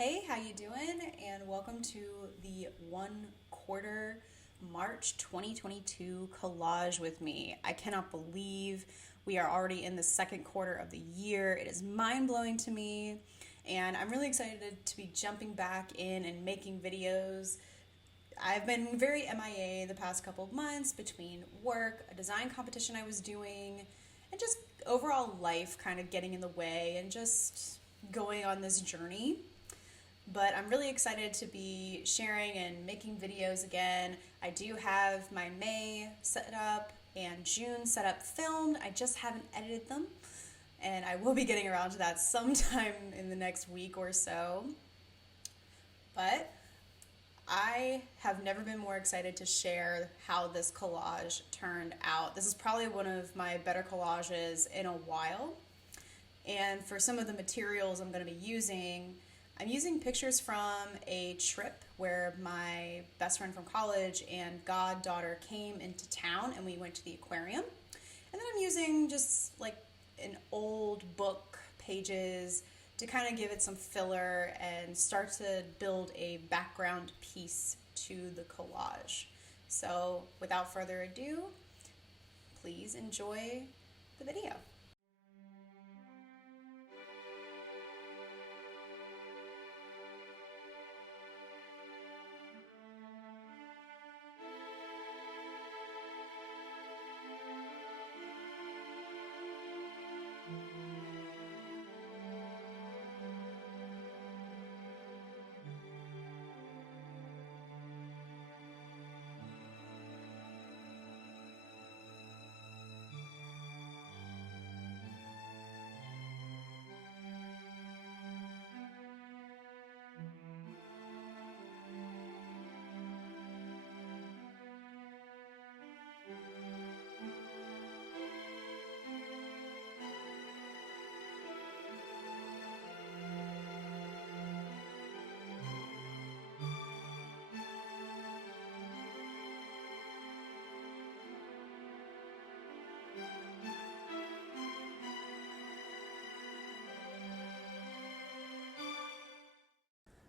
Hey, how you doing? And welcome to the 1/4 March 2022 collage with me. I cannot believe we are already in the second quarter of the year. It is mind-blowing to me, and I'm really excited to be jumping back in and making videos. I've been very MIA the past couple of months between work, a design competition I was doing, and just overall life kind of getting in the way and just going on this journey. But I'm really excited to be sharing and making videos again. I do have my May set up and June set up filmed. I just haven't edited them, and I will be getting around to that sometime in the next week or so. But I have never been more excited to share how this collage turned out. This is probably one of my better collages in a while. And for some of the materials I'm going to be using, I'm using pictures from a trip where my best friend from college and goddaughter came into town and we went to the aquarium. And then I'm using just like an old book pages to kind of give it some filler and start to build a background piece to the collage. So without further ado, please enjoy the video.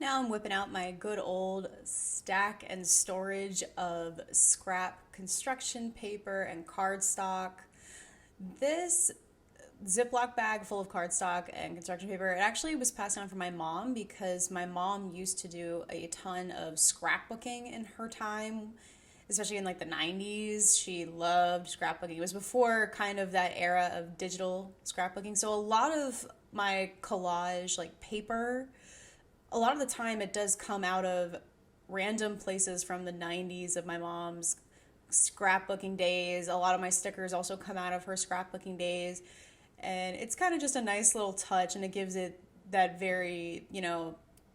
Now I'm whipping out my good old stack and storage of scrap construction paper and cardstock. This Ziploc bag full of cardstock and construction paper, it actually was passed down from my mom because my mom used to do a ton of scrapbooking in her time, especially in like the 90s. She loved scrapbooking. It was before kind of that era of digital scrapbooking. So a lot of my collage, like paper, a lot of the time it does come out of random places from the 90s of my mom's scrapbooking days. A lot of my stickers also come out of her scrapbooking days. And it's kind of just a nice little touch, and it gives it that very,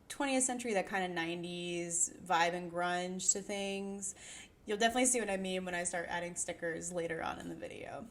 20th century, that kind of 90s vibe and grunge to things. You'll definitely see what I mean when I start adding stickers later on in the video.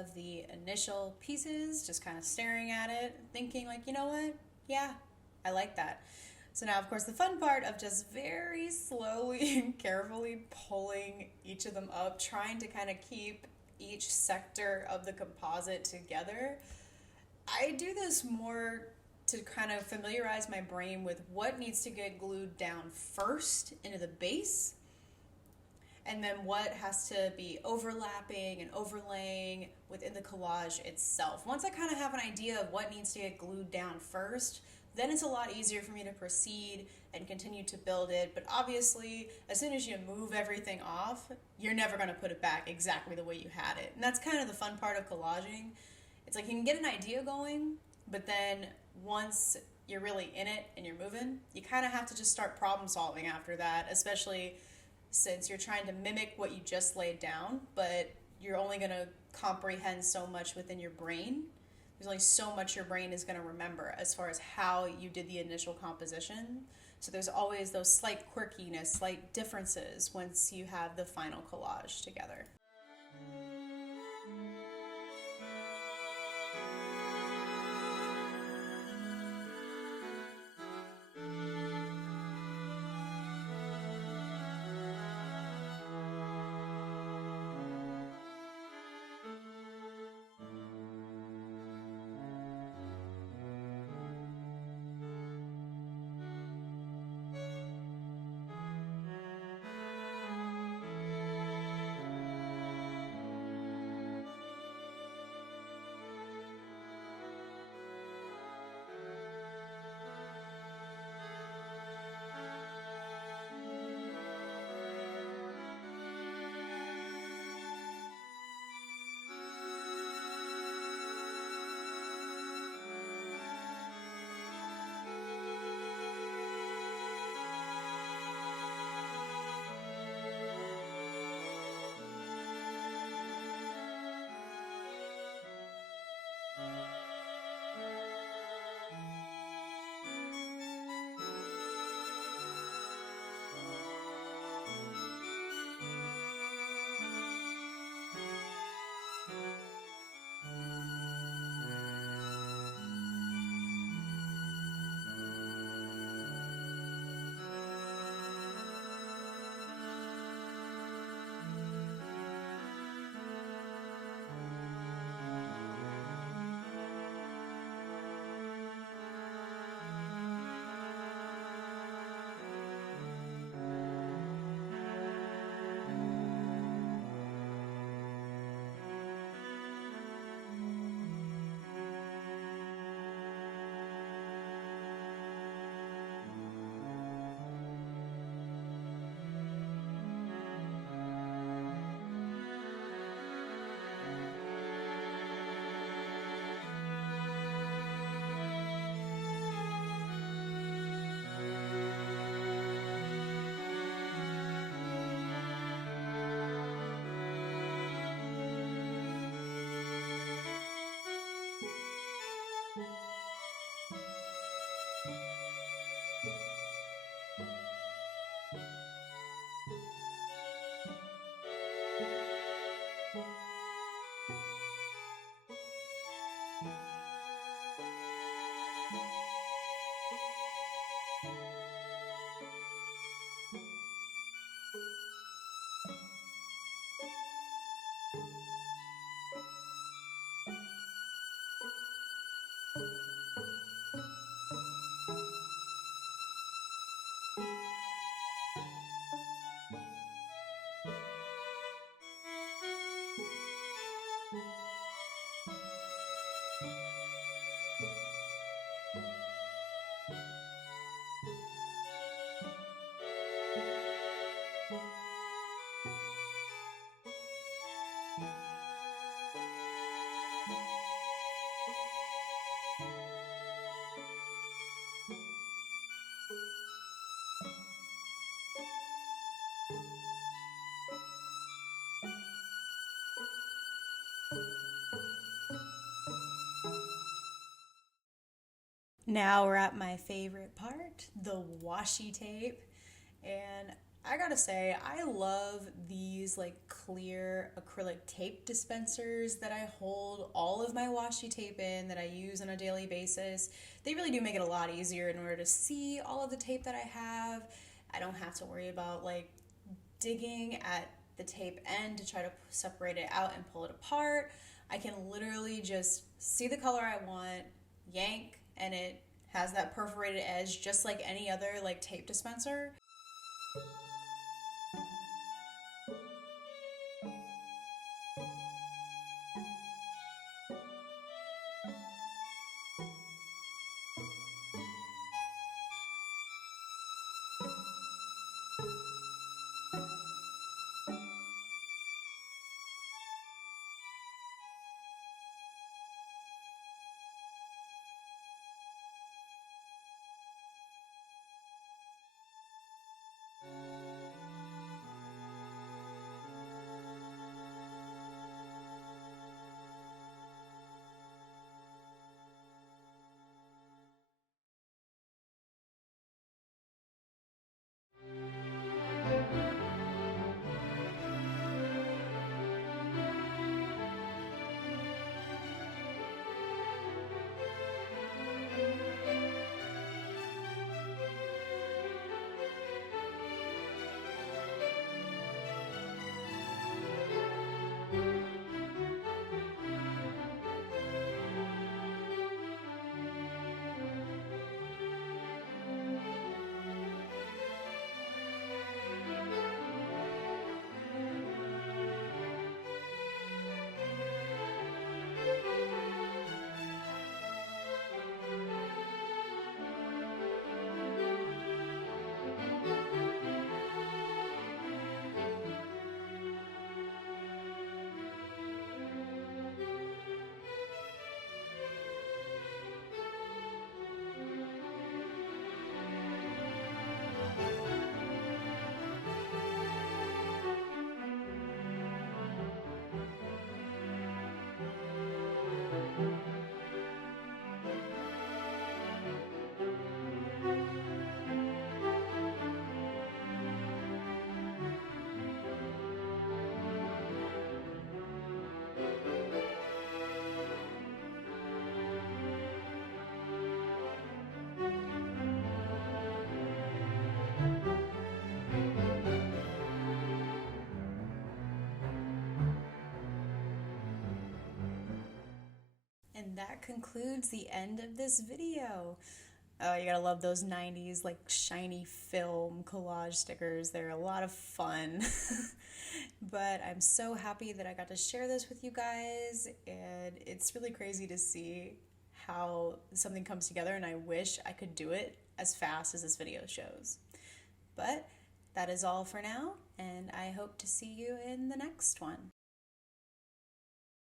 of the initial pieces, just kind of staring at it, thinking like, you know what? Yeah, I like that. So now, of course, the fun part of just very slowly and carefully pulling each of them up, trying to kind of keep each sector of the composite together. I do this more to kind of familiarize my brain with what needs to get glued down first into the base, and then what has to be overlapping and overlaying within the collage itself. Once I kind of have an idea of what needs to get glued down first, then it's a lot easier for me to proceed and continue to build it. But obviously, as soon as you move everything off, you're never going to put it back exactly the way you had it. And that's kind of the fun part of collaging. It's like you can get an idea going, but then once you're really in it and you're moving, you kind of have to just start problem solving after that, especially since you're trying to mimic what you just laid down, but you're only going to comprehend so much within your brain. There's only so much your brain is going to remember as far as how you did the initial composition. So there's always those slight quirkiness, slight differences once you have the final collage together. Now we're at my favorite part, the washi tape. And I gotta say, I love these like clear acrylic tape dispensers that I hold all of my washi tape in that I use on a daily basis. They really do make it a lot easier in order to see all of the tape that I have. I don't have to worry about like digging at the tape end to try to separate it out and pull it apart. I can literally just see the color I want, yank, and it has that perforated edge just like any other like tape dispenser. And that concludes the end of this video. Oh, you gotta love those 90s like shiny film collage stickers. They're a lot of fun. But I'm so happy that I got to share this with you guys, and it's really crazy to see how something comes together, and I wish I could do it as fast as this video shows. But that is all for now, and I hope to see you in the next one.